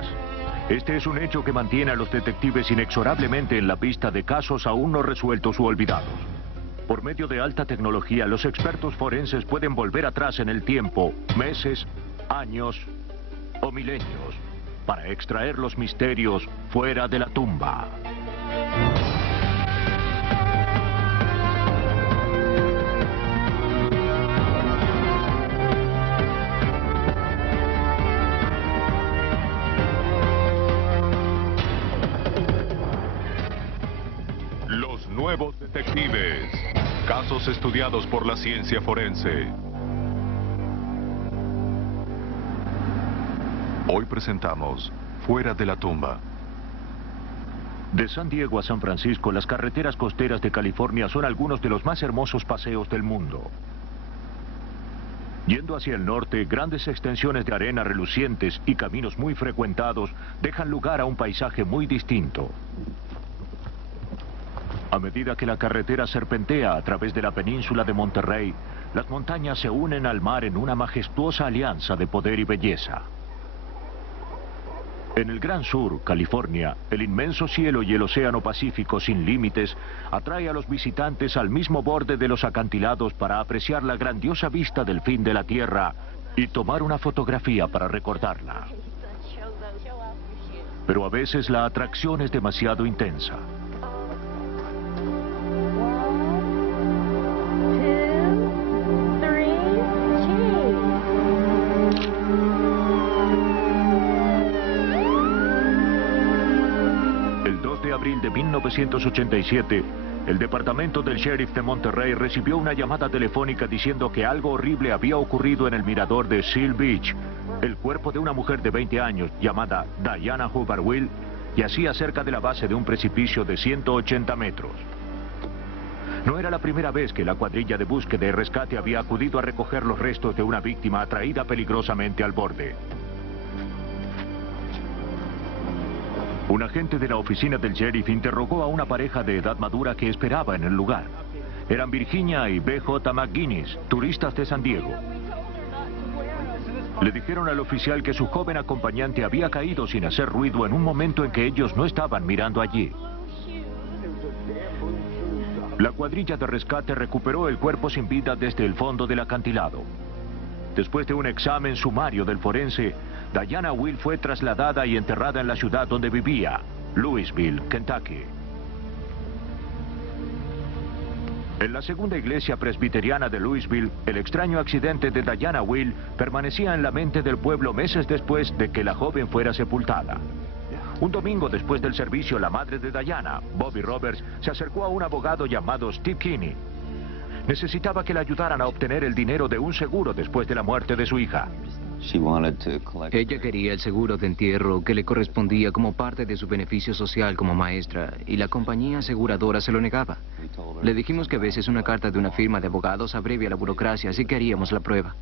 vidas. Este es un hecho que mantiene a los detectives inexorablemente en la pista de casos aún no resueltos u olvidados. Por medio de alta tecnología, los expertos forenses pueden volver atrás en el tiempo, meses, años o milenios, para extraer los misterios fuera de la tumba. Los nuevos detectives. Casos estudiados por la ciencia forense. Hoy presentamos Fuera de la tumba. De San Diego a San Francisco, las carreteras costeras de California son algunos de los más hermosos paseos del mundo. Yendo hacia el norte, grandes extensiones de arena relucientes y caminos muy frecuentados dejan lugar a un paisaje muy distinto. A medida que la carretera serpentea a través de la península de Monterrey, las montañas se unen al mar en una majestuosa alianza de poder y belleza. En el Gran Sur, California, el inmenso cielo y el océano Pacífico sin límites atrae a los visitantes al mismo borde de los acantilados para apreciar la grandiosa vista del fin de la Tierra y tomar una fotografía para recordarla. Pero a veces la atracción es demasiado intensa. Abril de 1987, el departamento del sheriff de Monterrey recibió una llamada telefónica diciendo que algo horrible había ocurrido en el mirador de Seal Beach. El cuerpo de una mujer de 20 años llamada Diana Hubbard Will yacía cerca de la base de un precipicio de 180 metros. No era la primera vez que la cuadrilla de búsqueda y rescate había acudido a recoger los restos de una víctima atraída peligrosamente al borde. Un agente de la oficina del sheriff interrogó a una pareja de edad madura que esperaba en el lugar. Eran Virginia y B.J. McGuinness, turistas de San Diego. Le dijeron al oficial que su joven acompañante había caído sin hacer ruido en un momento en que ellos no estaban mirando allí. La cuadrilla de rescate recuperó el cuerpo sin vida desde el fondo del acantilado. Después de un examen sumario del forense, Diana Will fue trasladada y enterrada en la ciudad donde vivía, Louisville, Kentucky. En la segunda iglesia presbiteriana de Louisville, el extraño accidente de Diana Will permanecía en la mente del pueblo meses después de que la joven fuera sepultada. Un domingo después del servicio, la madre de Diana, Bobby Roberts, se acercó a un abogado llamado Steve Kinney. Necesitaba que le ayudaran a obtener el dinero de un seguro después de la muerte de su hija. Ella quería el seguro de entierro que le correspondía como parte de su beneficio social como maestra, y la compañía aseguradora se lo negaba. Le dijimos que a veces una carta de una firma de abogados abrevia la burocracia, así que haríamos la prueba.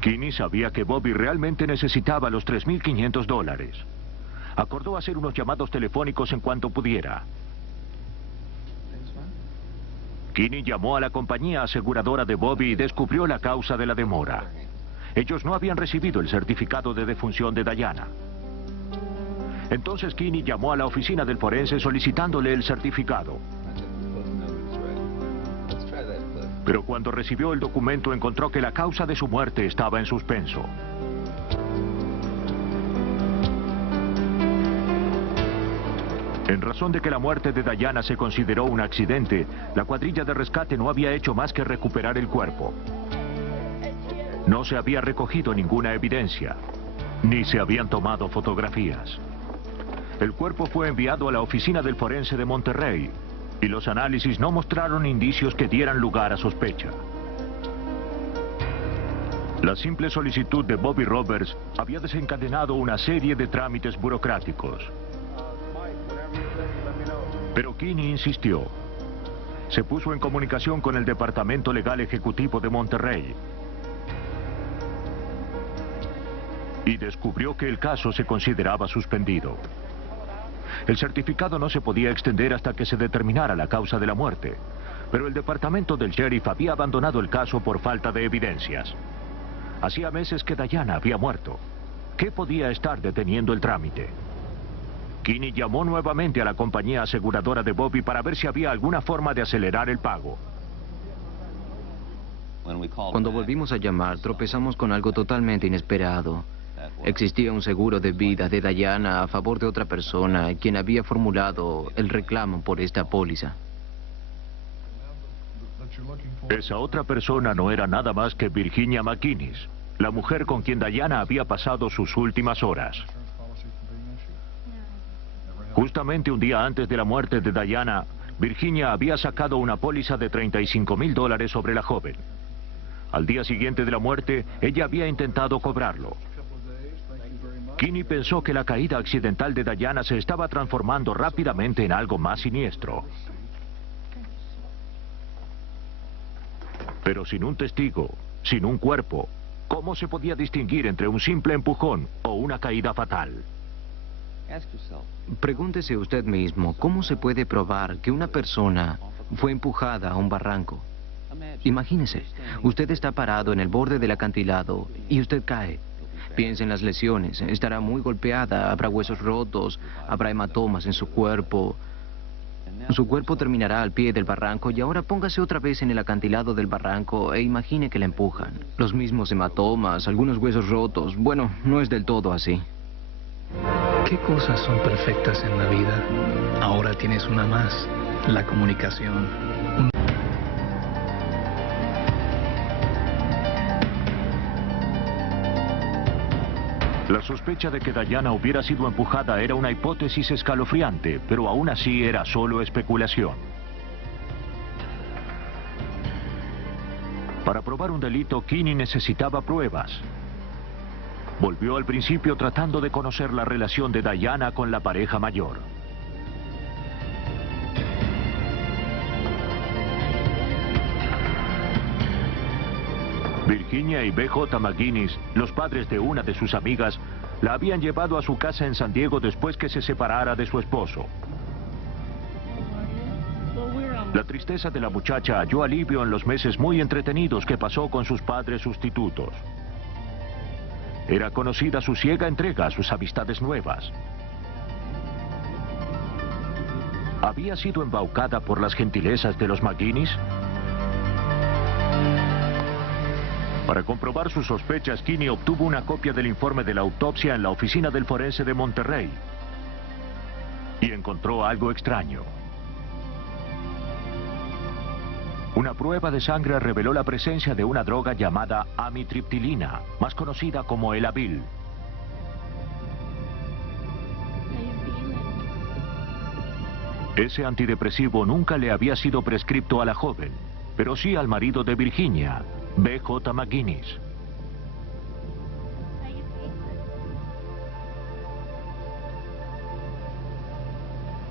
Kinney sabía que Bobby realmente necesitaba los $3,500. Acordó hacer unos llamados telefónicos en cuanto pudiera. Kinney llamó a la compañía aseguradora de Bobby y descubrió la causa de la demora. Ellos no habían recibido el certificado de defunción de Diana. Entonces Kinney llamó a la oficina del forense solicitándole el certificado. Pero cuando recibió el documento encontró que la causa de su muerte estaba en suspenso. En razón de que la muerte de Diana se consideró un accidente, la cuadrilla de rescate no había hecho más que recuperar el cuerpo. No se había recogido ninguna evidencia, ni se habían tomado fotografías. El cuerpo fue enviado a la oficina del forense de Monterrey, y los análisis no mostraron indicios que dieran lugar a sospecha. La simple solicitud de Bobby Roberts había desencadenado una serie de trámites burocráticos. Pero Kinney insistió. Se puso en comunicación con el Departamento Legal Ejecutivo de Monterrey y descubrió que el caso se consideraba suspendido. El certificado no se podía extender hasta que se determinara la causa de la muerte, pero el departamento del sheriff había abandonado el caso por falta de evidencias. Hacía meses que Diana había muerto. ¿Qué podía estar deteniendo el trámite? Kinney llamó nuevamente a la compañía aseguradora de Bobby para ver si había alguna forma de acelerar el pago. Cuando volvimos a llamar, tropezamos con algo totalmente inesperado. Existía un seguro de vida de Diana a favor de otra persona, quien había formulado el reclamo por esta póliza. Esa otra persona no era nada más que Virginia McInnes, la mujer con quien Diana había pasado sus últimas horas. Justamente un día antes de la muerte de Diana, Virginia había sacado una póliza de $35,000 sobre la joven. Al día siguiente de la muerte, ella había intentado cobrarlo. Kinney pensó que la caída accidental de Diana se estaba transformando rápidamente en algo más siniestro. Pero sin un testigo, sin un cuerpo, ¿cómo se podía distinguir entre un simple empujón o una caída fatal? Pregúntese usted mismo, ¿cómo se puede probar que una persona fue empujada a un barranco? Imagínese, usted está parado en el borde del acantilado y usted cae. Piense en las lesiones, estará muy golpeada, habrá huesos rotos, habrá hematomas en su cuerpo. Su cuerpo terminará al pie del barranco y ahora póngase otra vez en el acantilado del barranco e imagine que la empujan. Los mismos hematomas, algunos huesos rotos. Bueno, no es del todo así. ¿Qué cosas son perfectas en la vida? Ahora tienes una más, la comunicación. La sospecha de que Diana hubiera sido empujada era una hipótesis escalofriante, pero aún así era solo especulación. Para probar un delito, Kinney necesitaba pruebas. Volvió al principio tratando de conocer la relación de Diana con la pareja mayor. Virginia y B.J. McInnes, los padres de una de sus amigas, la habían llevado a su casa en San Diego después que se separara de su esposo. La tristeza de la muchacha halló alivio en los meses muy entretenidos que pasó con sus padres sustitutos. Era conocida su ciega entrega a sus amistades nuevas. ¿Había sido embaucada por las gentilezas de los McInnes? Para comprobar sus sospechas, Kinney obtuvo una copia del informe de la autopsia en la oficina del forense de Monterrey. Y encontró algo extraño. Una prueba de sangre reveló la presencia de una droga llamada amitriptilina, más conocida como el Avil. Ese antidepresivo nunca le había sido prescripto a la joven, pero sí al marido de Virginia, B.J. McInnes.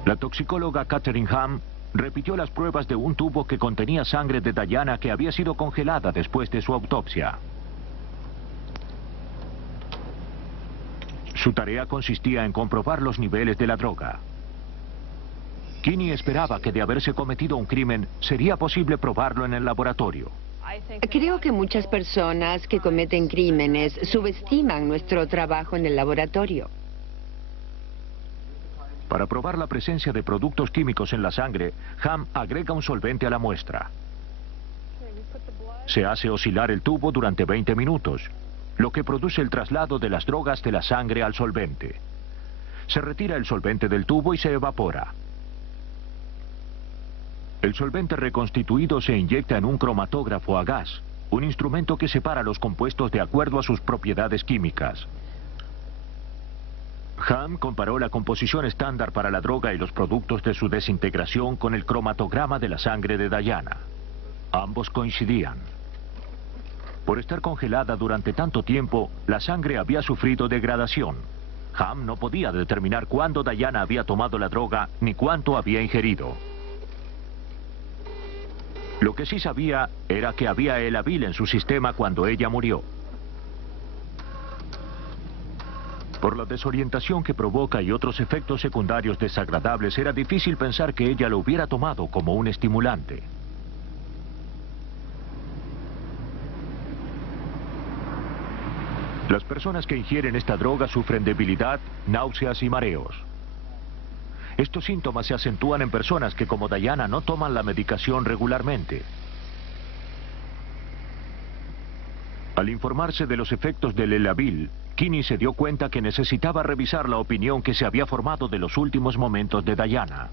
La toxicóloga Catherine Ham repitió las pruebas de un tubo que contenía sangre de Diana que había sido congelada después de su autopsia. Su tarea consistía en comprobar los niveles de la droga. Kinney esperaba que de haberse cometido un crimen, sería posible probarlo en el laboratorio. Creo que muchas personas que cometen crímenes subestiman nuestro trabajo en el laboratorio. Para probar la presencia de productos químicos en la sangre, Ham agrega un solvente a la muestra. Se hace oscilar el tubo durante 20 minutos, lo que produce el traslado de las drogas de la sangre al solvente. Se retira el solvente del tubo y se evapora. El solvente reconstituido se inyecta en un cromatógrafo a gas, un instrumento que separa los compuestos de acuerdo a sus propiedades químicas. Ham comparó la composición estándar para la droga y los productos de su desintegración con el cromatograma de la sangre de Diana. Ambos coincidían. Por estar congelada durante tanto tiempo, la sangre había sufrido degradación. Ham no podía determinar cuándo Diana había tomado la droga ni cuánto había ingerido. Lo que sí sabía era que había el Avil en su sistema cuando ella murió. Por la desorientación que provoca y otros efectos secundarios desagradables, era difícil pensar que ella lo hubiera tomado como un estimulante. Las personas que ingieren esta droga sufren debilidad, náuseas y mareos. Estos síntomas se acentúan en personas que, como Diana, no toman la medicación regularmente. Al informarse de los efectos del Elavil, Kinney se dio cuenta que necesitaba revisar la opinión que se había formado de los últimos momentos de Diana.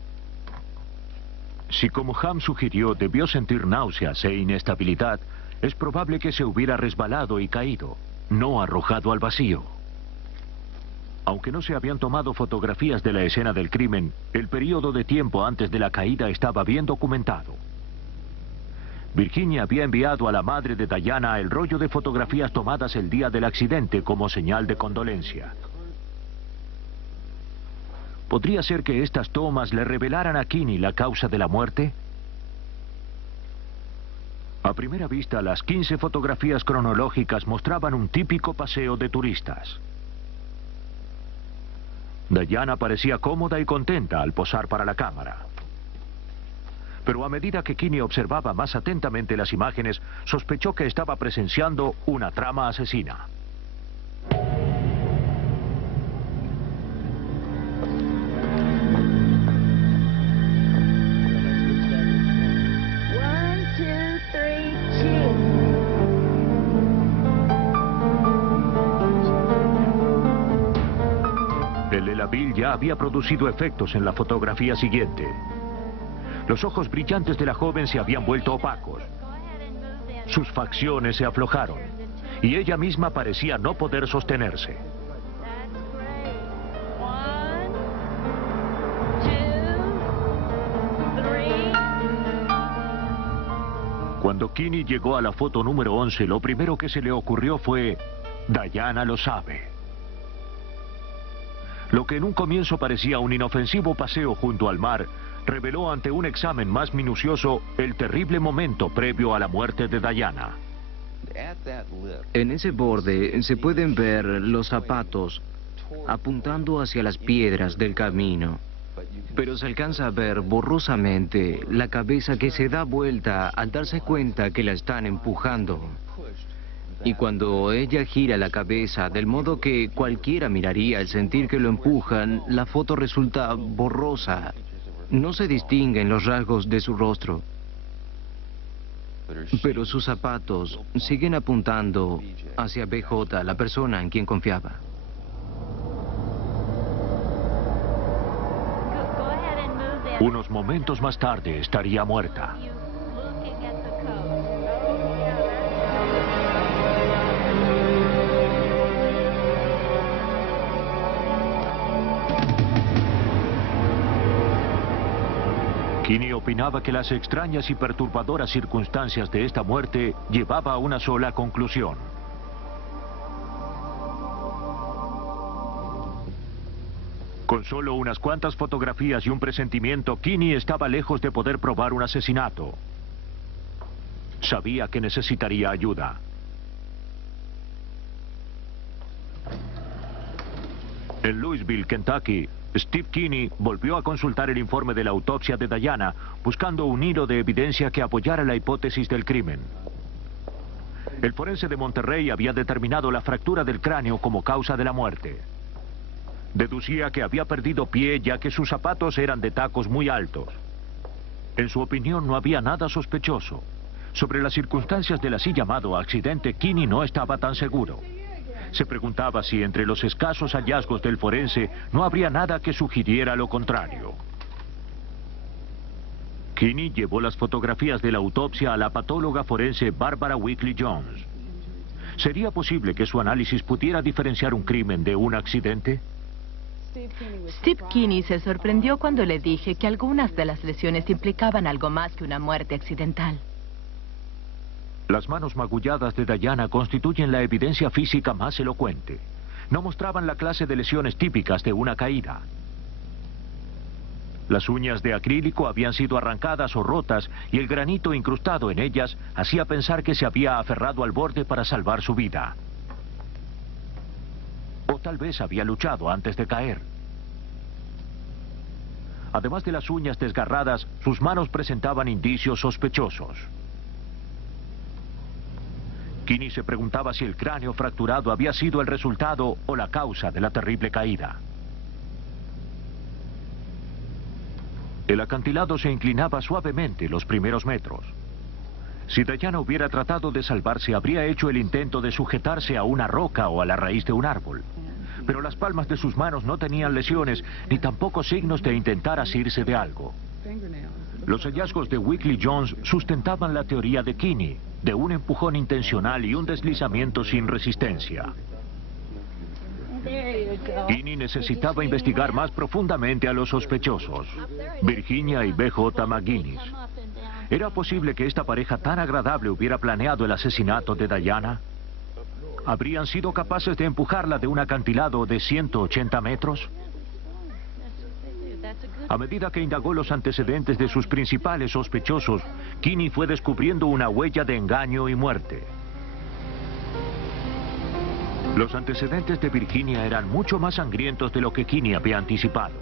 Si, como Ham sugirió, debió sentir náuseas e inestabilidad, es probable que se hubiera resbalado y caído, no arrojado al vacío. Aunque no se habían tomado fotografías de la escena del crimen, el periodo de tiempo antes de la caída estaba bien documentado. Virginia había enviado a la madre de Diana el rollo de fotografías tomadas el día del accidente como señal de condolencia. ¿Podría ser que estas tomas le revelaran a Kinney la causa de la muerte? A primera vista, las 15 fotografías cronológicas mostraban un típico paseo de turistas. Diana parecía cómoda y contenta al posar para la cámara. Pero a medida que Kinney observaba más atentamente las imágenes, sospechó que estaba presenciando una trama asesina. El Elavil ya había producido efectos en la fotografía siguiente. Los ojos brillantes de la joven se habían vuelto opacos. Sus facciones se aflojaron y ella misma parecía no poder sostenerse. Cuando Kinney llegó a la foto número 11, lo primero que se le ocurrió fue: Diana lo sabe. Lo que en un comienzo parecía un inofensivo paseo junto al mar, reveló ante un examen más minucioso el terrible momento previo a la muerte de Diana. En ese borde se pueden ver los zapatos apuntando hacia las piedras del camino, pero se alcanza a ver borrosamente la cabeza que se da vuelta al darse cuenta que la están empujando. Y cuando ella gira la cabeza del modo que cualquiera miraría al sentir que lo empujan, la foto resulta borrosa. No se distinguen los rasgos de su rostro, pero sus zapatos siguen apuntando hacia BJ, la persona en quien confiaba. Unos momentos más tarde estaría muerta. Kinney opinaba que las extrañas y perturbadoras circunstancias de esta muerte llevaba a una sola conclusión. Con solo unas cuantas fotografías y un presentimiento, Kinney estaba lejos de poder probar un asesinato. Sabía que necesitaría ayuda. En Louisville, Kentucky, Steve Kinney volvió a consultar el informe de la autopsia de Diana, buscando un hilo de evidencia que apoyara la hipótesis del crimen. El forense de Monterrey había determinado la fractura del cráneo como causa de la muerte. Deducía que había perdido pie ya que sus zapatos eran de tacos muy altos. En su opinión no había nada sospechoso. Sobre las circunstancias del así llamado accidente, Kinney no estaba tan seguro. Se preguntaba si entre los escasos hallazgos del forense no habría nada que sugiriera lo contrario. Kinney llevó las fotografías de la autopsia a la patóloga forense Barbara Weekly Jones. ¿Sería posible que su análisis pudiera diferenciar un crimen de un accidente? Steve Kinney se sorprendió cuando le dije que algunas de las lesiones implicaban algo más que una muerte accidental. Las manos magulladas de Diana constituyen la evidencia física más elocuente. No mostraban la clase de lesiones típicas de una caída. Las uñas de acrílico habían sido arrancadas o rotas y el granito incrustado en ellas hacía pensar que se había aferrado al borde para salvar su vida. O tal vez había luchado antes de caer. Además de las uñas desgarradas, sus manos presentaban indicios sospechosos. Kinney se preguntaba si el cráneo fracturado había sido el resultado o la causa de la terrible caída. El acantilado se inclinaba suavemente los primeros metros. Si Diana hubiera tratado de salvarse, habría hecho el intento de sujetarse a una roca o a la raíz de un árbol. Pero las palmas de sus manos no tenían lesiones, ni tampoco signos de intentar asirse de algo. Los hallazgos de Weekly Jones sustentaban la teoría de Kinney, de un empujón intencional y un deslizamiento sin resistencia. Kinney necesitaba investigar más profundamente a los sospechosos, Virginia y B.J. McGuinness. ¿Era posible que esta pareja tan agradable hubiera planeado el asesinato de Diana? ¿Habrían sido capaces de empujarla de un acantilado de 180 metros? A medida que indagó los antecedentes de sus principales sospechosos, Kinney fue descubriendo una huella de engaño y muerte. Los antecedentes de Virginia eran mucho más sangrientos de lo que Kinney había anticipado.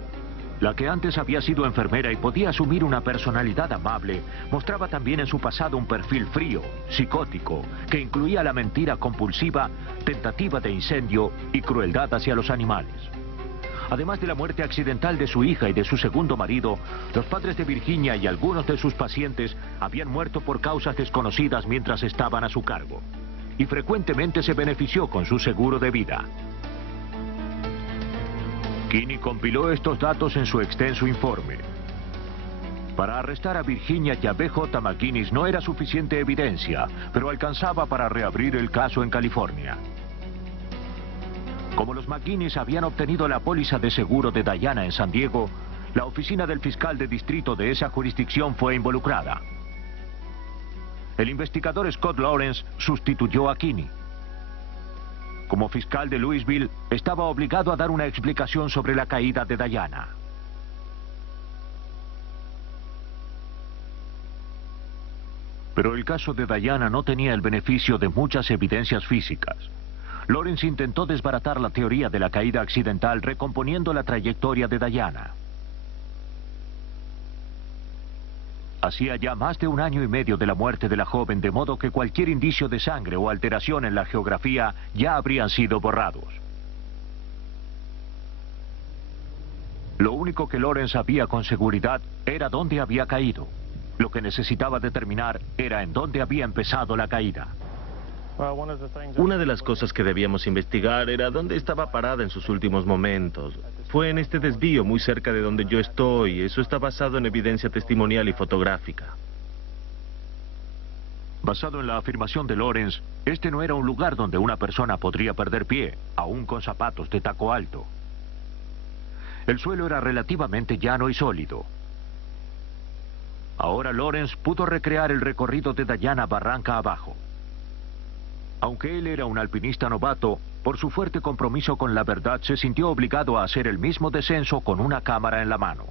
La que antes había sido enfermera y podía asumir una personalidad amable, mostraba también en su pasado un perfil frío, psicótico, que incluía la mentira compulsiva, tentativa de incendio y crueldad hacia los animales. Además de la muerte accidental de su hija y de su segundo marido, los padres de Virginia y algunos de sus pacientes habían muerto por causas desconocidas mientras estaban a su cargo. Y frecuentemente se benefició con su seguro de vida. Kinney compiló estos datos en su extenso informe. Para arrestar a Virginia y a B.J. McGuinness no era suficiente evidencia, pero alcanzaba para reabrir el caso en California. Como los McGuinness habían obtenido la póliza de seguro de Diana en San Diego, la oficina del fiscal de distrito de esa jurisdicción fue involucrada. El investigador Scott Lawrence sustituyó a Kinney. Como fiscal de Louisville, estaba obligado a dar una explicación sobre la caída de Diana. Pero el caso de Diana no tenía el beneficio de muchas evidencias físicas. Lawrence intentó desbaratar la teoría de la caída accidental recomponiendo la trayectoria de Diana. Hacía ya más de 1 año y medio de la muerte de la joven, de modo que cualquier indicio de sangre o alteración en la geografía ya habrían sido borrados. Lo único que Lawrence sabía con seguridad era dónde había caído. Lo que necesitaba determinar era en dónde había empezado la caída. Una de las cosas que debíamos investigar era dónde estaba parada en sus últimos momentos. Fue en este desvío muy cerca de donde yo estoy. Eso está basado en evidencia testimonial y fotográfica. Basado en la afirmación de Lawrence, este no era un lugar donde una persona podría perder pie, aún con zapatos de taco alto. El suelo era relativamente llano y sólido. Ahora Lawrence pudo recrear el recorrido de Diana barranca abajo. Aunque él era un alpinista novato, por su fuerte compromiso con la verdad se sintió obligado a hacer el mismo descenso con una cámara en la mano.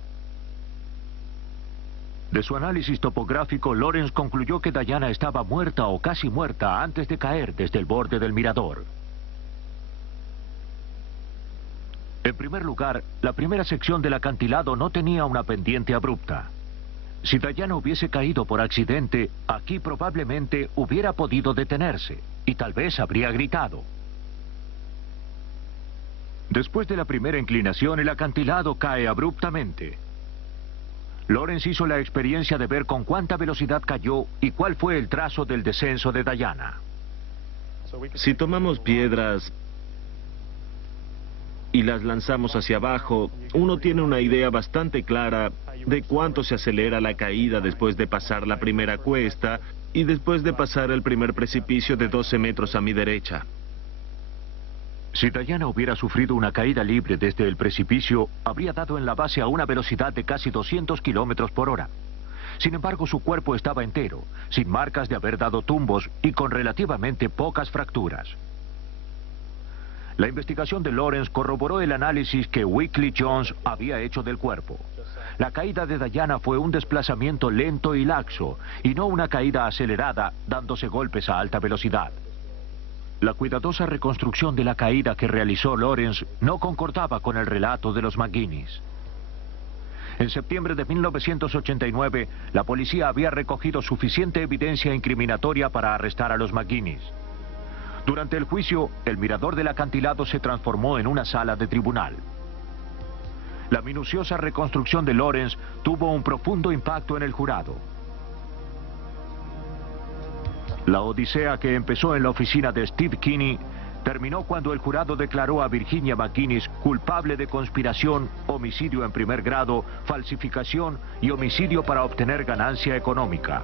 De su análisis topográfico, Lawrence concluyó que Diana estaba muerta o casi muerta antes de caer desde el borde del mirador. En primer lugar, la primera sección del acantilado no tenía una pendiente abrupta. Si Diana hubiese caído por accidente, aquí probablemente hubiera podido detenerse, y tal vez habría gritado. Después de la primera inclinación, el acantilado cae abruptamente. Lawrence hizo la experiencia de ver con cuánta velocidad cayó y cuál fue el trazo del descenso de Diana. Si tomamos piedras y las lanzamos hacia abajo, uno tiene una idea bastante clara de cuánto se acelera la caída después de pasar la primera cuesta y después de pasar el primer precipicio de 12 metros a mi derecha. Si Diana hubiera sufrido una caída libre desde el precipicio, habría dado en la base a una velocidad de casi 200 kilómetros por hora. Sin embargo, su cuerpo estaba entero, sin marcas de haber dado tumbos y con relativamente pocas fracturas. La investigación de Lawrence corroboró el análisis que Weekly Jones había hecho del cuerpo. La caída de Diana fue un desplazamiento lento y laxo, y no una caída acelerada, dándose golpes a alta velocidad. La cuidadosa reconstrucción de la caída que realizó Lawrence no concordaba con el relato de los McGuinness. En septiembre de 1989, la policía había recogido suficiente evidencia incriminatoria para arrestar a los McGuinness. Durante el juicio, el mirador del acantilado se transformó en una sala de tribunal. La minuciosa reconstrucción de Lawrence tuvo un profundo impacto en el jurado. La odisea que empezó en la oficina de Steve Kinney terminó cuando el jurado declaró a Virginia McGuinness culpable de conspiración, homicidio en primer grado, falsificación y homicidio para obtener ganancia económica.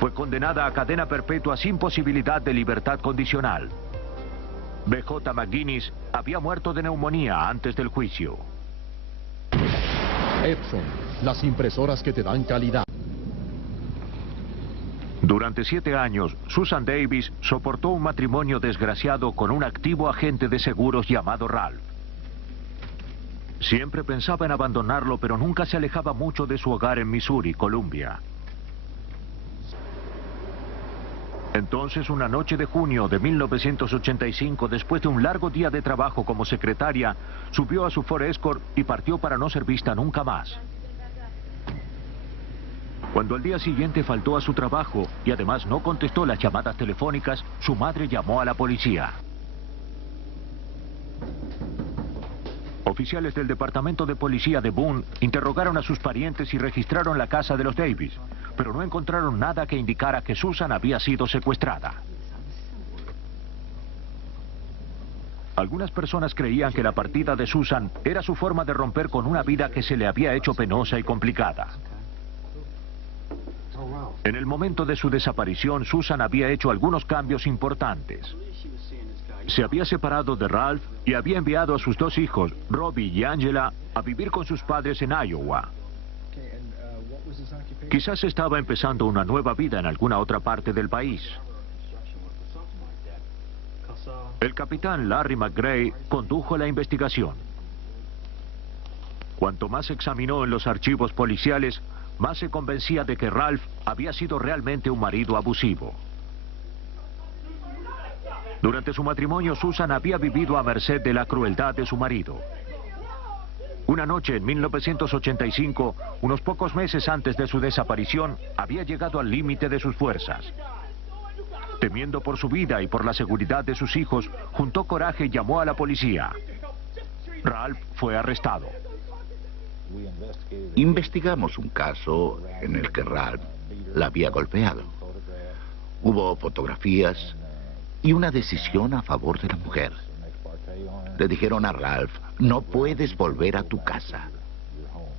Fue condenada a cadena perpetua sin posibilidad de libertad condicional. B.J. McGuinness había muerto de neumonía antes del juicio. Epson, las impresoras que te dan calidad. Durante 7 años, Susan Davis soportó un matrimonio desgraciado con un activo agente de seguros llamado Ralph. Siempre pensaba en abandonarlo, pero nunca se alejaba mucho de su hogar en Missouri, Columbia. Entonces, una noche de junio de 1985, después de un largo día de trabajo como secretaria, subió a su Ford Escort y partió para no ser vista nunca más. Cuando al día siguiente faltó a su trabajo y además no contestó las llamadas telefónicas, su madre llamó a la policía. Oficiales del departamento de policía de Boone interrogaron a sus parientes y registraron la casa de los Davis, pero no encontraron nada que indicara que Susan había sido secuestrada. Algunas personas creían que la partida de Susan era su forma de romper con una vida que se le había hecho penosa y complicada. En el momento de su desaparición, Susan había hecho algunos cambios importantes. Se había separado de Ralph y había enviado a sus 2 hijos, Robbie y Angela, a vivir con sus padres en Iowa. Quizás estaba empezando una nueva vida en alguna otra parte del país. El capitán Larry McGray condujo la investigación. Cuanto más examinó en los archivos policiales, más se convencía de que Ralph había sido realmente un marido abusivo. Durante su matrimonio, Susan había vivido a merced de la crueldad de su marido. Una noche en 1985, unos pocos meses antes de su desaparición, había llegado al límite de sus fuerzas. Temiendo por su vida y por la seguridad de sus hijos, juntó coraje y llamó a la policía. Ralph fue arrestado. Investigamos un caso en el que Ralph la había golpeado. Hubo fotografías y una decisión a favor de la mujer. Le dijeron a Ralph: no puedes volver a tu casa.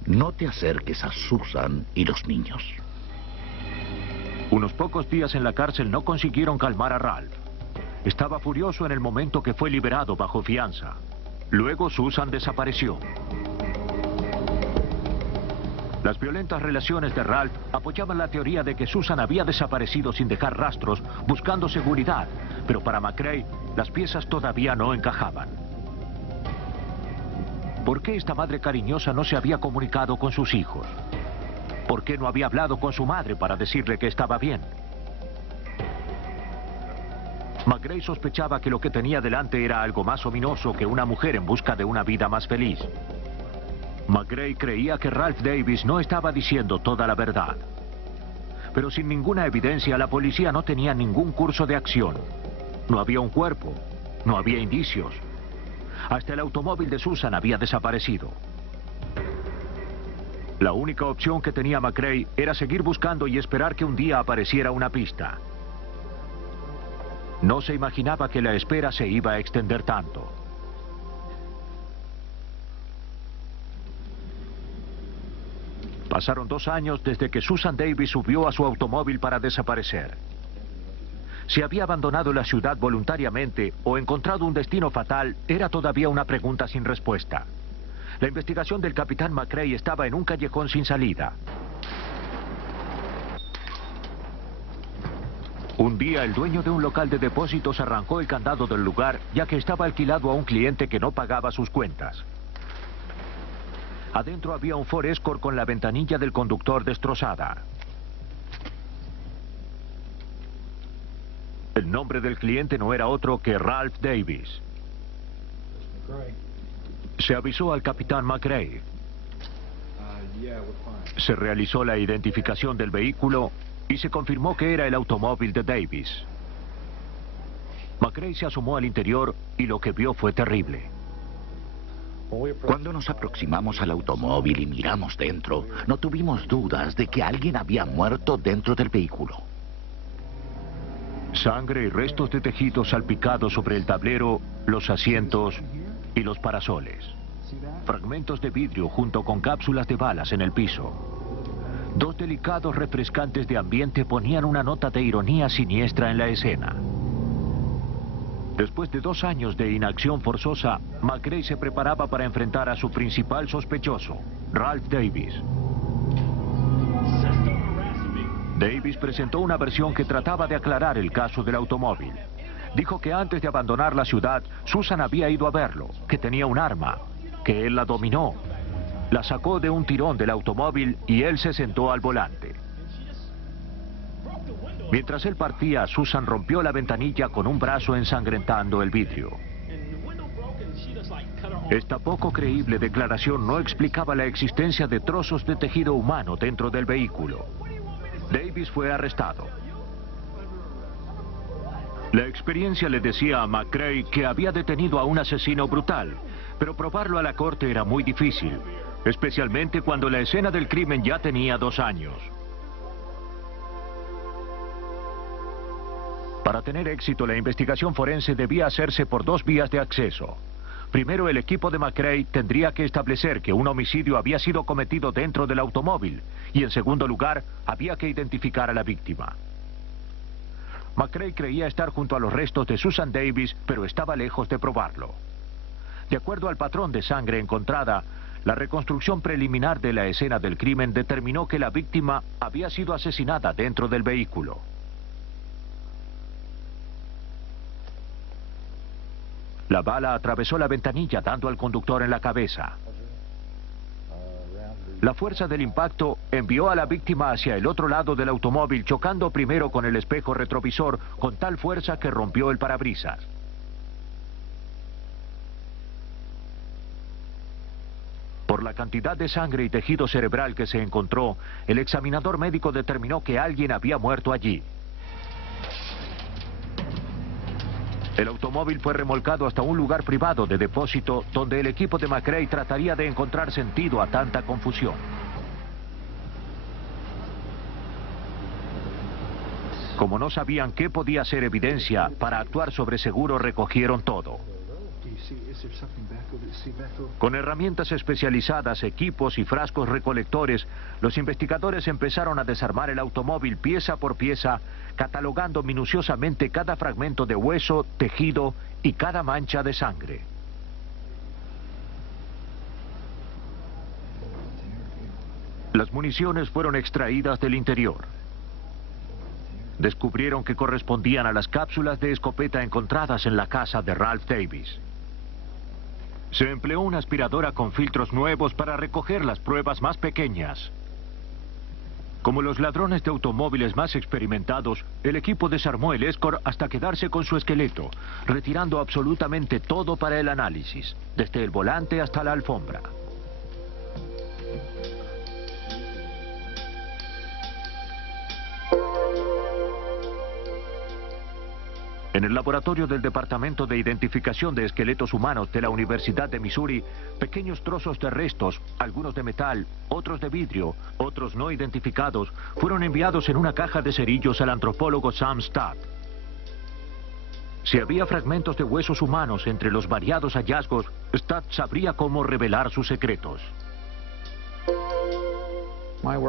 No te acerques a Susan y los niños. Unos pocos días en la cárcel no consiguieron calmar a Ralph. Estaba furioso en el momento que fue liberado bajo fianza. Luego Susan desapareció. Las violentas relaciones de Ralph apoyaban la teoría de que Susan había desaparecido sin dejar rastros, buscando seguridad, pero para McRae las piezas todavía no encajaban. ¿Por qué esta madre cariñosa no se había comunicado con sus hijos? ¿Por qué no había hablado con su madre para decirle que estaba bien? McRae sospechaba que lo que tenía delante era algo más ominoso que una mujer en busca de una vida más feliz. McRae creía que Ralph Davis no estaba diciendo toda la verdad. Pero sin ninguna evidencia, la policía no tenía ningún curso de acción. No había un cuerpo, no había indicios. Hasta el automóvil de Susan había desaparecido. La única opción que tenía McRae era seguir buscando y esperar que un día apareciera una pista. No se imaginaba que la espera se iba a extender tanto. Pasaron 2 años desde que Susan Davis subió a su automóvil para desaparecer. Si había abandonado la ciudad voluntariamente o encontrado un destino fatal, era todavía una pregunta sin respuesta. La investigación del capitán McRae estaba en un callejón sin salida. Un día, el dueño de un local de depósitos arrancó el candado del lugar, ya que estaba alquilado a un cliente que no pagaba sus cuentas. Adentro había un Ford Escort con la ventanilla del conductor destrozada. El nombre del cliente no era otro que Ralph Davis. Se avisó al capitán McRae. Se realizó la identificación del vehículo y se confirmó que era el automóvil de Davis. McRae se asomó al interior y lo que vio fue terrible. Cuando nos aproximamos al automóvil y miramos dentro, no tuvimos dudas de que alguien había muerto dentro del vehículo. Sangre y restos de tejido salpicados sobre el tablero, los asientos y los parasoles. Fragmentos de vidrio junto con cápsulas de balas en el piso. Dos delicados refrescantes de ambiente ponían una nota de ironía siniestra en la escena. Después de 2 años de inacción forzosa, McRae se preparaba para enfrentar a su principal sospechoso, Ralph Davis. Davis presentó una versión que trataba de aclarar el caso del automóvil. Dijo que antes de abandonar la ciudad, Susan había ido a verlo, que tenía un arma, que él la dominó. La sacó de un tirón del automóvil y él se sentó al volante. Mientras él partía, Susan rompió la ventanilla con un brazo ensangrentando el vidrio. Esta poco creíble declaración no explicaba la existencia de trozos de tejido humano dentro del vehículo. Davis fue arrestado. La experiencia le decía a McRae que había detenido a un asesino brutal, pero probarlo a la corte era muy difícil, especialmente cuando la escena del crimen ya tenía 2 años. Para tener éxito, la investigación forense debía hacerse por 2 vías de acceso. Primero, el equipo de McRae tendría que establecer que un homicidio había sido cometido dentro del automóvil, y en segundo lugar, había que identificar a la víctima. McRae creía estar junto a los restos de Susan Davis, pero estaba lejos de probarlo. De acuerdo al patrón de sangre encontrada, la reconstrucción preliminar de la escena del crimen determinó que la víctima había sido asesinada dentro del vehículo. La bala atravesó la ventanilla dando al conductor en la cabeza. La fuerza del impacto envió a la víctima hacia el otro lado del automóvil, chocando primero con el espejo retrovisor con tal fuerza que rompió el parabrisas. Por la cantidad de sangre y tejido cerebral que se encontró, el examinador médico determinó que alguien había muerto allí. El automóvil fue remolcado hasta un lugar privado de depósito donde el equipo de McRae trataría de encontrar sentido a tanta confusión. Como no sabían qué podía ser evidencia, para actuar sobre seguro recogieron todo. Con herramientas especializadas, equipos y frascos recolectores, los investigadores empezaron a desarmar el automóvil pieza por pieza, catalogando minuciosamente cada fragmento de hueso, tejido y cada mancha de sangre. Las municiones fueron extraídas del interior. Descubrieron que correspondían a las cápsulas de escopeta encontradas en la casa de Ralph Davis. Se empleó una aspiradora con filtros nuevos para recoger las pruebas más pequeñas. Como los ladrones de automóviles más experimentados, el equipo desarmó el Escort hasta quedarse con su esqueleto, retirando absolutamente todo para el análisis, desde el volante hasta la alfombra. En el laboratorio del Departamento de Identificación de Esqueletos Humanos de la Universidad de Missouri, pequeños trozos de restos, algunos de metal, otros de vidrio, otros no identificados, fueron enviados en una caja de cerillos al antropólogo Sam Stapp. Si había fragmentos de huesos humanos entre los variados hallazgos, Stapp sabría cómo revelar sus secretos.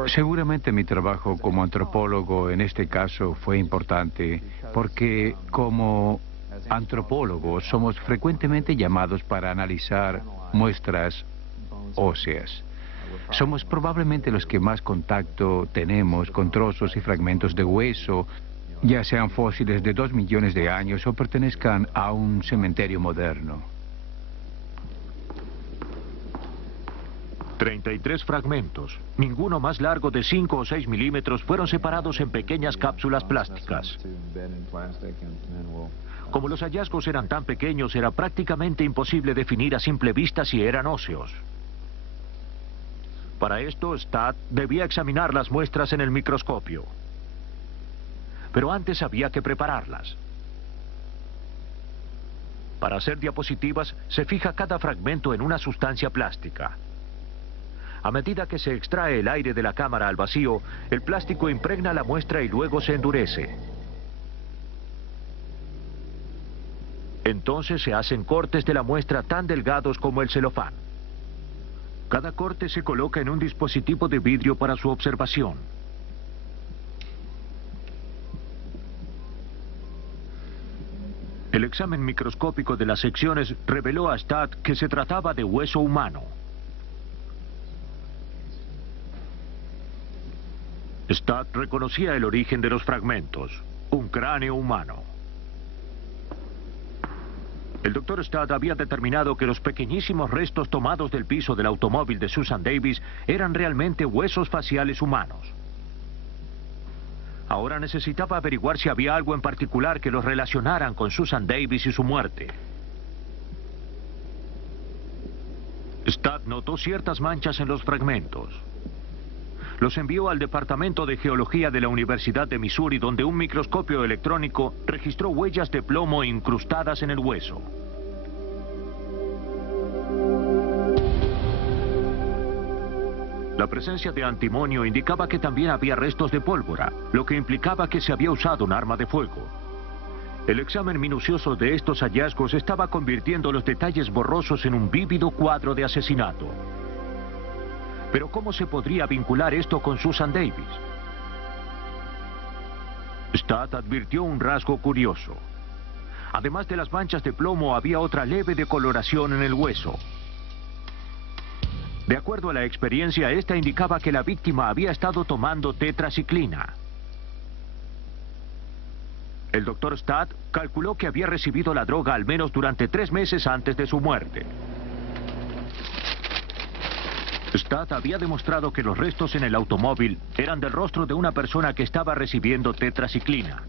Seguramente mi trabajo como antropólogo en este caso fue importante porque como antropólogos somos frecuentemente llamados para analizar muestras óseas. Somos probablemente los que más contacto tenemos con trozos y fragmentos de hueso, ya sean fósiles de 2 millones de años o pertenezcan a un cementerio moderno. 33 fragmentos, ninguno más largo de 5 o 6 milímetros, fueron separados en pequeñas cápsulas plásticas. Como los hallazgos eran tan pequeños, era prácticamente imposible definir a simple vista si eran óseos. Para esto, Stapp debía examinar las muestras en el microscopio. Pero antes había que prepararlas. Para hacer diapositivas, se fija cada fragmento en una sustancia plástica. A medida que se extrae el aire de la cámara al vacío, el plástico impregna la muestra y luego se endurece. Entonces se hacen cortes de la muestra tan delgados como el celofán. Cada corte se coloca en un dispositivo de vidrio para su observación. El examen microscópico de las secciones reveló a Stadt que se trataba de hueso humano. Stadt reconocía el origen de los fragmentos, un cráneo humano. El Dr. Stadt había determinado que los pequeñísimos restos tomados del piso del automóvil de Susan Davis eran realmente huesos faciales humanos. Ahora necesitaba averiguar si había algo en particular que los relacionaran con Susan Davis y su muerte. Stadt notó ciertas manchas en los fragmentos. Los envió al Departamento de Geología de la Universidad de Missouri, donde un microscopio electrónico registró huellas de plomo incrustadas en el hueso. La presencia de antimonio indicaba que también había restos de pólvora, lo que implicaba que se había usado un arma de fuego. El examen minucioso de estos hallazgos estaba convirtiendo los detalles borrosos en un vívido cuadro de asesinato. Pero ¿cómo se podría vincular esto con Susan Davis? Stadt advirtió un rasgo curioso. Además de las manchas de plomo, había otra leve decoloración en el hueso. De acuerdo a la experiencia, esta indicaba que la víctima había estado tomando tetraciclina. El Dr. Stadt calculó que había recibido la droga al menos durante 3 meses antes de su muerte. Stadt había demostrado que los restos en el automóvil eran del rostro de una persona que estaba recibiendo tetraciclina.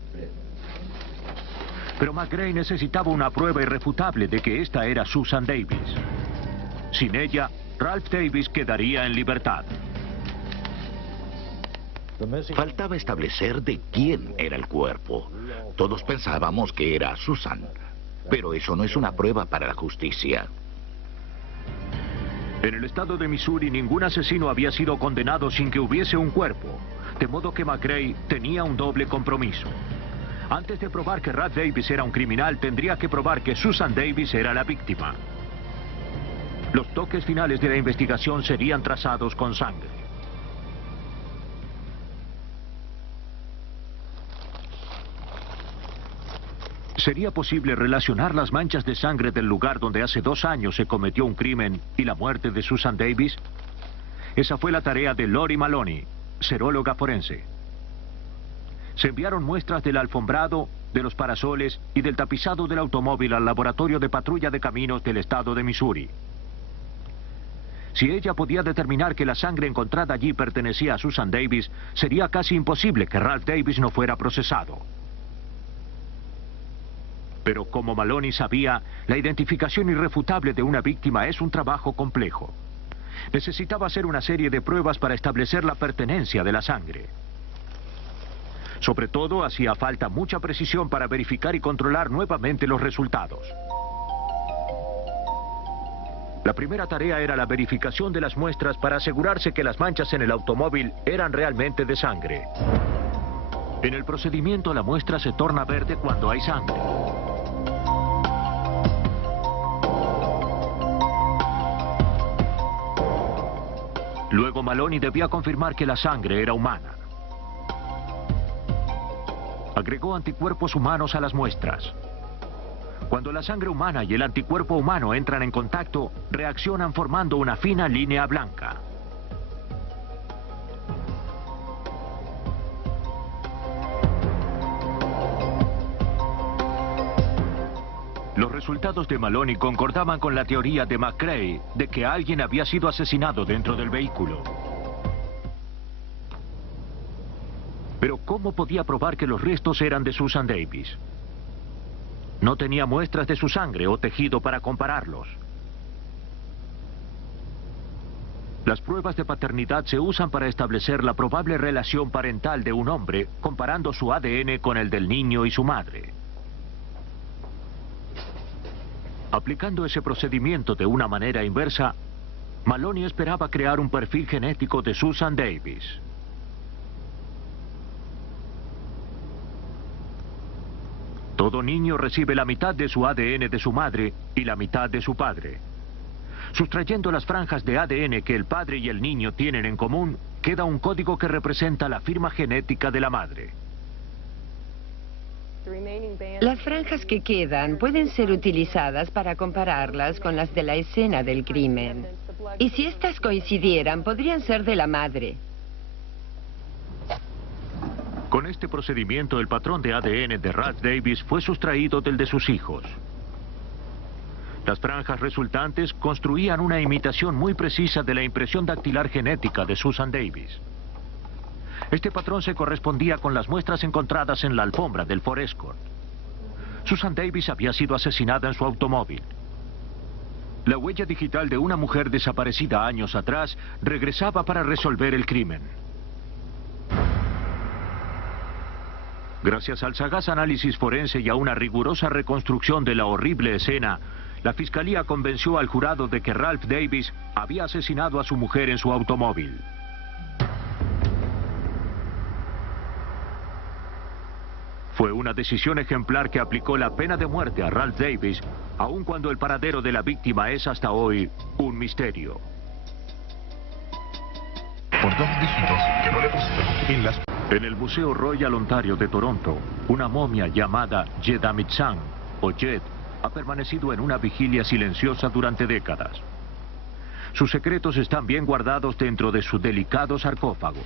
Pero McGray necesitaba una prueba irrefutable de que esta era Susan Davis. Sin ella, Ralph Davis quedaría en libertad. Faltaba establecer de quién era el cuerpo. Todos pensábamos que era Susan, pero eso no es una prueba para la justicia. En el estado de Missouri, ningún asesino había sido condenado sin que hubiese un cuerpo, de modo que McGray tenía un doble compromiso. Antes de probar que Ralph Davis era un criminal, tendría que probar que Susan Davis era la víctima. Los toques finales de la investigación serían trazados con sangre. ¿Sería posible relacionar las manchas de sangre del lugar donde hace 2 años se cometió un crimen y la muerte de Susan Davis? Esa fue la tarea de Lori Maloney, seróloga forense. Se enviaron muestras del alfombrado, de los parasoles y del tapizado del automóvil al laboratorio de patrulla de caminos del estado de Missouri. Si ella podía determinar que la sangre encontrada allí pertenecía a Susan Davis, sería casi imposible que Ralph Davis no fuera procesado. Pero como Maloney sabía, la identificación irrefutable de una víctima es un trabajo complejo. Necesitaba hacer una serie de pruebas para establecer la pertenencia de la sangre. Sobre todo, hacía falta mucha precisión para verificar y controlar nuevamente los resultados. La primera tarea era la verificación de las muestras para asegurarse que las manchas en el automóvil eran realmente de sangre. En el procedimiento, la muestra se torna verde cuando hay sangre. Luego Maloney debía confirmar que la sangre era humana. Agregó anticuerpos humanos a las muestras. Cuando la sangre humana y el anticuerpo humano entran en contacto, reaccionan formando una fina línea blanca. Los resultados de Maloney concordaban con la teoría de McCrae de que alguien había sido asesinado dentro del vehículo. Pero ¿cómo podía probar que los restos eran de Susan Davis? No tenía muestras de su sangre o tejido para compararlos. Las pruebas de paternidad se usan para establecer la probable relación parental de un hombre, comparando su ADN con el del niño y su madre. Aplicando ese procedimiento de una manera inversa, Maloney esperaba crear un perfil genético de Susan Davis. Todo niño recibe la mitad de su ADN de su madre y la mitad de su padre. Sustrayendo las franjas de ADN que el padre y el niño tienen en común, queda un código que representa la firma genética de la madre. Las franjas que quedan pueden ser utilizadas para compararlas con las de la escena del crimen. Y si estas coincidieran, podrían ser de la madre. Con este procedimiento, el patrón de ADN de Ralph Davis fue sustraído del de sus hijos. Las franjas resultantes construían una imitación muy precisa de la impresión dactilar genética de Susan Davis. Este patrón se correspondía con las muestras encontradas en la alfombra del Ford Escort. Susan Davis había sido asesinada en su automóvil. La huella digital de una mujer desaparecida años atrás regresaba para resolver el crimen. Gracias al sagaz análisis forense y a una rigurosa reconstrucción de la horrible escena, la fiscalía convenció al jurado de que Ralph Davis había asesinado a su mujer en su automóvil. Fue una decisión ejemplar que aplicó la pena de muerte a Ralph Davis, aun cuando el paradero de la víctima es hasta hoy un misterio. Por 2 dígitos que no le pusieron En el Museo Royal Ontario de Toronto, una momia llamada Jedamitzan, o Jed, ha permanecido en una vigilia silenciosa durante décadas. Sus secretos están bien guardados dentro de su delicado sarcófago.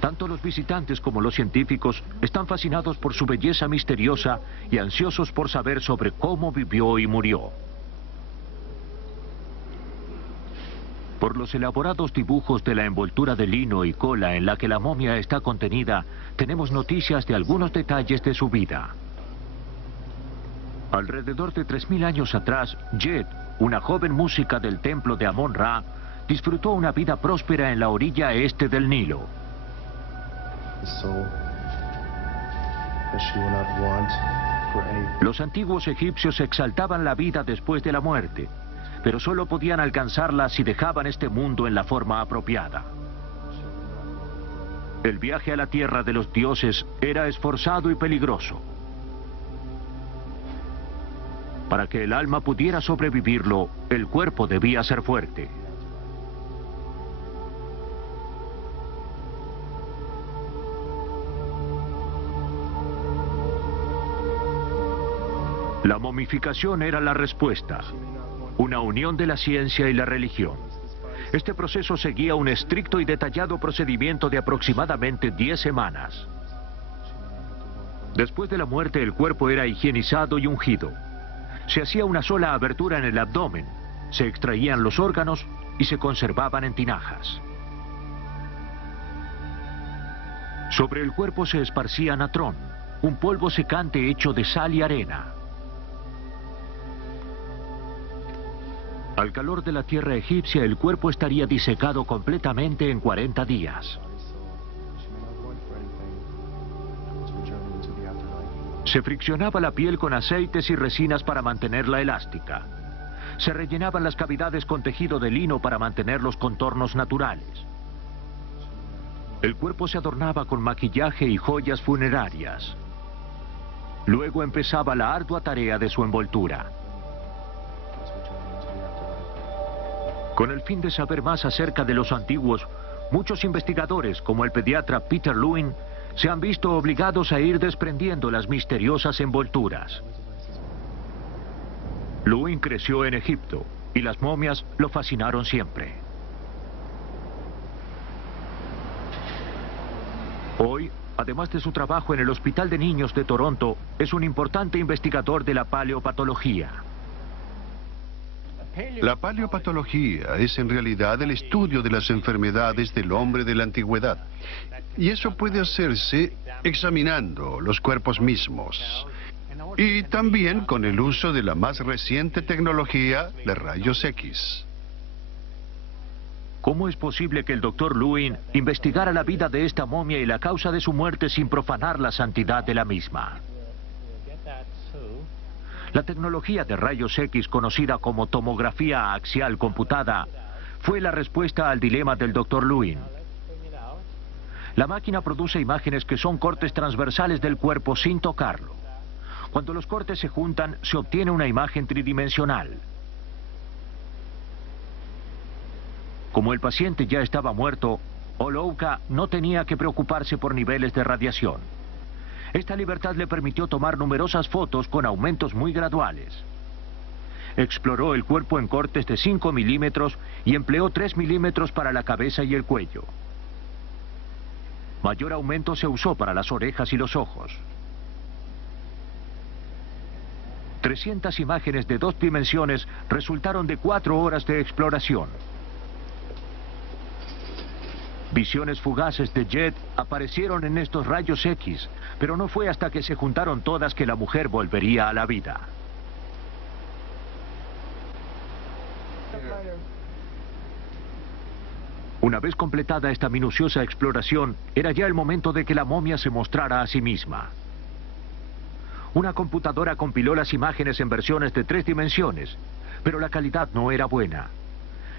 Tanto los visitantes como los científicos están fascinados por su belleza misteriosa y ansiosos por saber sobre cómo vivió y murió. Por los elaborados dibujos de la envoltura de lino y cola en la que la momia está contenida, tenemos noticias de algunos detalles de su vida. Alrededor de 3000 años atrás, Jed, una joven música del templo de Amon-Ra, disfrutó una vida próspera en la orilla este del Nilo. Los antiguos egipcios exaltaban la vida después de la muerte, pero solo podían alcanzarla si dejaban este mundo en la forma apropiada. El viaje a la tierra de los dioses era esforzado y peligroso. Para que el alma pudiera sobrevivirlo, el cuerpo debía ser fuerte. La momificación era la respuesta, una unión de la ciencia y la religión. Este proceso seguía un estricto y detallado procedimiento de aproximadamente 10 semanas. Después de la muerte, el cuerpo era higienizado y ungido. Se hacía una sola abertura en el abdomen, se extraían los órganos y se conservaban en tinajas. Sobre el cuerpo se esparcía natrón, un polvo secante hecho de sal y arena. Al calor de la tierra egipcia, el cuerpo estaría disecado completamente en 40 días. Se friccionaba la piel con aceites y resinas para mantenerla elástica. Se rellenaban las cavidades con tejido de lino para mantener los contornos naturales. El cuerpo se adornaba con maquillaje y joyas funerarias. Luego empezaba la ardua tarea de su envoltura. Con el fin de saber más acerca de los antiguos, muchos investigadores, como el pediatra Peter Lewin, se han visto obligados a ir desprendiendo las misteriosas envolturas. Lewin creció en Egipto y las momias lo fascinaron siempre. Hoy, además de su trabajo en el Hospital de Niños de Toronto, es un importante investigador de la paleopatología. La paleopatología es en realidad el estudio de las enfermedades del hombre de la antigüedad. Y eso puede hacerse examinando los cuerpos mismos. Y también con el uso de la más reciente tecnología de rayos X. ¿Cómo es posible que el Dr. Lewin investigara la vida de esta momia y la causa de su muerte sin profanar la santidad de la misma? La tecnología de rayos X, conocida como tomografía axial computada, fue la respuesta al dilema del Dr. Lewin. La máquina produce imágenes que son cortes transversales del cuerpo sin tocarlo. Cuando los cortes se juntan, se obtiene una imagen tridimensional. Como el paciente ya estaba muerto, Olouka no tenía que preocuparse por niveles de radiación. Esta libertad le permitió tomar numerosas fotos con aumentos muy graduales. Exploró el cuerpo en cortes de 5 milímetros y empleó 3 milímetros para la cabeza y el cuello. Mayor aumento se usó para las orejas y los ojos. 300 imágenes de 2 dimensiones resultaron de 4 horas de exploración. Visiones fugaces de Jed aparecieron en estos rayos X, pero no fue hasta que se juntaron todas que la mujer volvería a la vida. Una vez completada esta minuciosa exploración, era ya el momento de que la momia se mostrara a sí misma. Una computadora compiló las imágenes en versiones de 3 dimensiones, pero la calidad no era buena.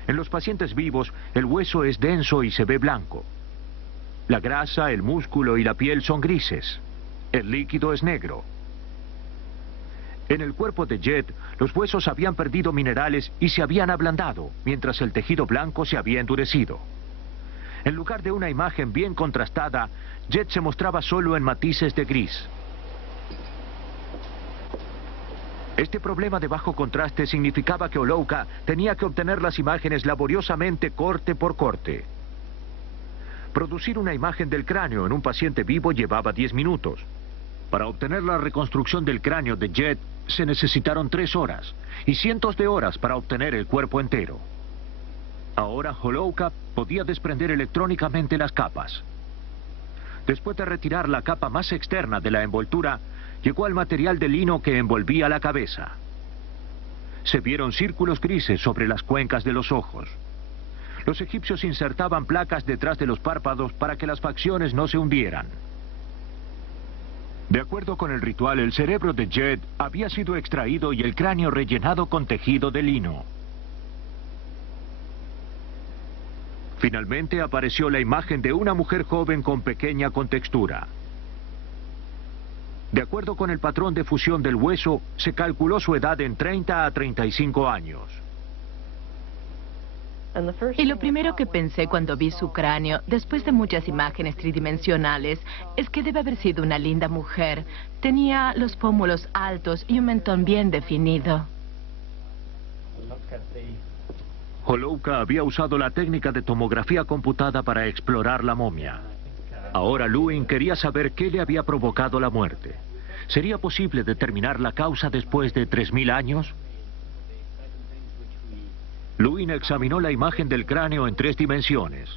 En los pacientes vivos, el hueso es denso y se ve blanco. La grasa, el músculo y la piel son grises. El líquido es negro. En el cuerpo de Jed, los huesos habían perdido minerales y se habían ablandado, mientras el tejido blanco se había endurecido. En lugar de una imagen bien contrastada, Jed se mostraba solo en matices de gris. Este problema de bajo contraste significaba que Olouka tenía que obtener las imágenes laboriosamente corte por corte. Producir una imagen del cráneo en un paciente vivo llevaba 10 minutos. Para obtener la reconstrucción del cráneo de Jed se necesitaron 3 horas y cientos de horas para obtener el cuerpo entero. Ahora Olouka podía desprender electrónicamente las capas. Después de retirar la capa más externa de la envoltura, llegó al material de lino que envolvía la cabeza. Se vieron círculos grises sobre las cuencas de los ojos. Los egipcios insertaban placas detrás de los párpados para que las facciones no se hundieran. De acuerdo con el ritual, el cerebro de Jed había sido extraído y el cráneo rellenado con tejido de lino. Finalmente apareció la imagen de una mujer joven con pequeña contextura. De acuerdo con el patrón de fusión del hueso, se calculó su edad en 30 a 35 años. Y lo primero que pensé cuando vi su cráneo, después de muchas imágenes tridimensionales, es que debe haber sido una linda mujer. Tenía los pómulos altos y un mentón bien definido. Olouka había usado la técnica de tomografía computada para explorar la momia. Ahora Lewin quería saber qué le había provocado la muerte. ¿Sería posible determinar la causa después de 3000 años? Lewin examinó la imagen del cráneo en 3 dimensiones.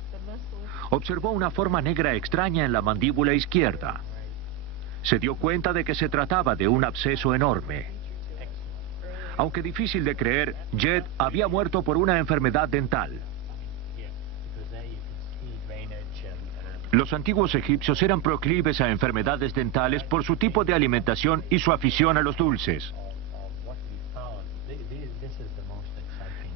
Observó una forma negra extraña en la mandíbula izquierda. Se dio cuenta de que se trataba de un absceso enorme. Aunque difícil de creer, Jed había muerto por una enfermedad dental. Los antiguos egipcios eran proclives a enfermedades dentales por su tipo de alimentación y su afición a los dulces.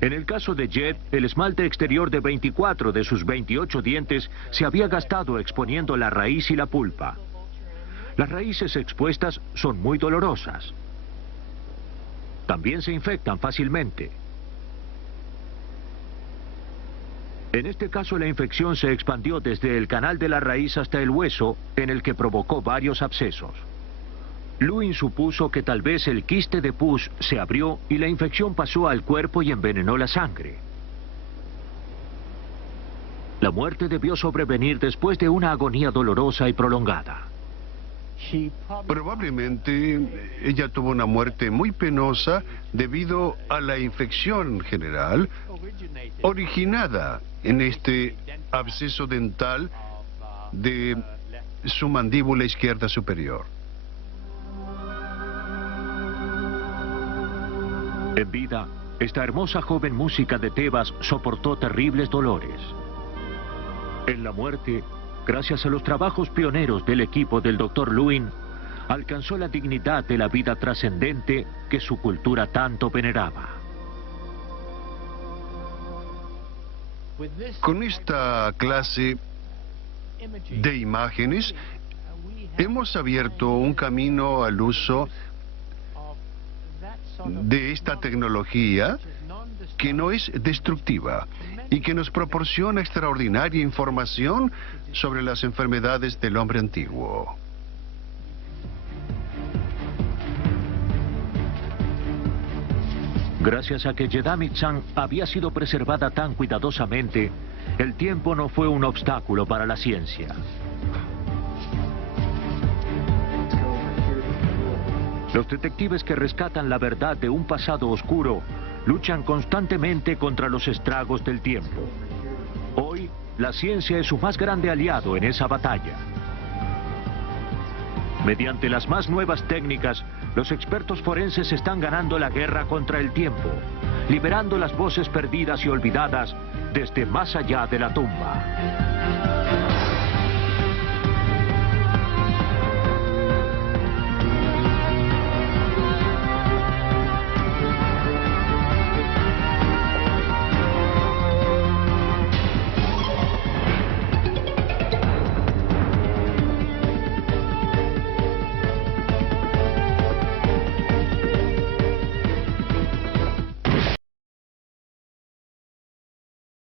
En el caso de Jed, el esmalte exterior de 24 de sus 28 dientes se había gastado exponiendo la raíz y la pulpa. Las raíces expuestas son muy dolorosas. También se infectan fácilmente. En este caso la infección se expandió desde el canal de la raíz hasta el hueso, en el que provocó varios abscesos. Lewin supuso que tal vez el quiste de pus se abrió y la infección pasó al cuerpo y envenenó la sangre. La muerte debió sobrevenir después de una agonía dolorosa y prolongada. Probablemente ella tuvo una muerte muy penosa debido a la infección general originada en este absceso dental de su mandíbula izquierda superior. En vida, esta hermosa joven música de Tebas soportó terribles dolores. En la muerte, gracias a los trabajos pioneros del equipo del Dr. Lewin, alcanzó la dignidad de la vida trascendente que su cultura tanto veneraba. Con esta clase de imágenes hemos abierto un camino al uso de esta tecnología que no es destructiva y que nos proporciona extraordinaria información sobre las enfermedades del hombre antiguo. Gracias a que Yedamit-san había sido preservada tan cuidadosamente, el tiempo no fue un obstáculo para la ciencia. Los detectives que rescatan la verdad de un pasado oscuro luchan constantemente contra los estragos del tiempo. Hoy, la ciencia es su más grande aliado en esa batalla. Mediante las más nuevas técnicas, los expertos forenses están ganando la guerra contra el tiempo, liberando las voces perdidas y olvidadas desde más allá de la tumba.